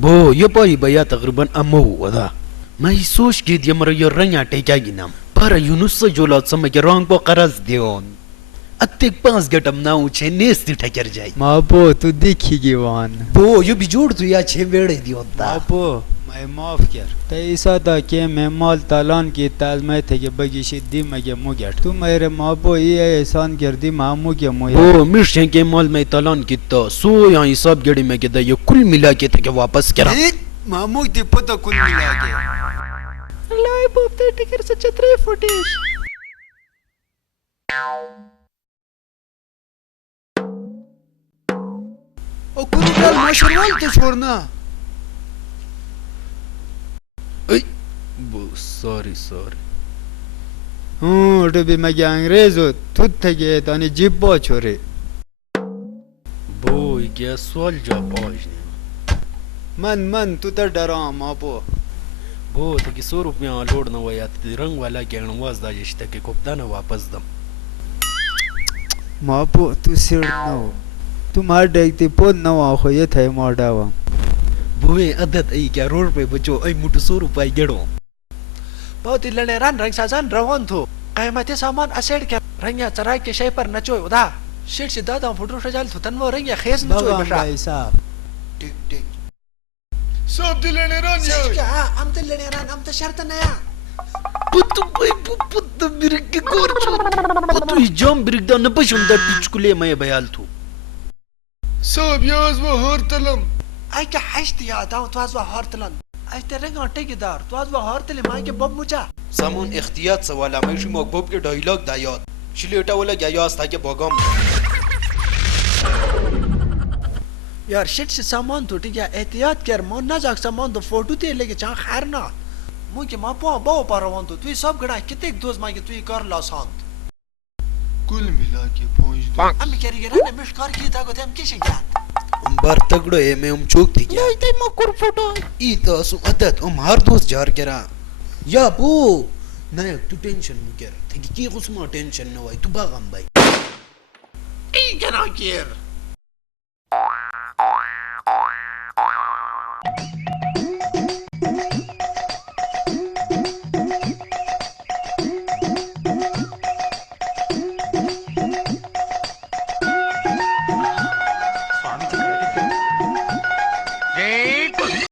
بو يباي بيا تقريبا امو ودا ما يسوش كيد يمر يرنيا टेकागिनम पर युनुस जोलात समय रंग बो करज दियोन अत्तेक 5 गटम नाउ छे नेस ती ठकर जाई मापो तू देखिगी वान बो यो बिजोड़ तू या छे वेड़े दियोता मापो मैं माफ कर तैसा था कि मैं माल तालान की ताज में थे कि बगी शिद्दी मगे मुगट तू मेरे मापो ये एहसान कर दी मामू के मुया ओ मिर्शें के माल में तालान की तो सो या हिसाब गड़ी में के द ये कुल मिला के थे के वापस करा मामू दी पता कुल मिला के लाई बोप ते टिकर से छतरे फुटेश ओ कुल डाल माशरवाल तो छोड़ना सॉरी डबी मगे अंग्रेज हो तुद थे के तानी जिब्बो छोरे बो ये सवाल जवाब आज मन तू तो डरा मापो बो ते की 100 रुपया लोड न वया रंग वाला के अनवाज दा जष्ट के कोपदा न वापस दम मापो तू सिर न हो तुम्हार देखती पोद न हो ये थे मोडावा बुए अदत आई क्या रोड पे बचो आई मुठ 100 रुपया गेड़ो बहुत लने रन रंग साजन रवन थो कीमती सामान असेड के रंगिया चराई के शे पर नचो उदा शिट से दादा फोटो सजाल तो तन वो रंगिया खेस नचो बशा भाई साहब टिक सब दिलने रन यो क्या हम तो लने रन हम तो शर्त नया पुत्त बिरक के गोर छो पुत्त ही जम बिरक दा न बशुम दा टुचकुले मैं बयाल थो सब याज वो हरतलम आई क्या हश्त याद आउ तो आज वो हरतलन आई ते रंग अटे के दार तो आज वो हरतले माई के बब मुचा सामून इख्तियात सवाला मैं शुम अकबब के डायलॉग दायात शिलेटा वाला गयास था के भगम यार शिट से सामान तो ठीक है एहतियात कर मन ना जाग सामान तो फोटो ते लेके चा खैर ना मु के मा पो बो पारवन तो तू सब गड़ा किते दोस्त माई के तू कर ला शांत कुल मिला के पहुंच दो हम करी गरा ने मिश कर की था को हम किसे याद बार तगड़ो है मैं चोक थी क्या ते मकुर फोटो ई तो सु अदत हर दोस्त जार करा या बो ना तू टेंशन नहीं कर थे की कुछ टेंशन न होई तू बागम भाई ई क्या ना केर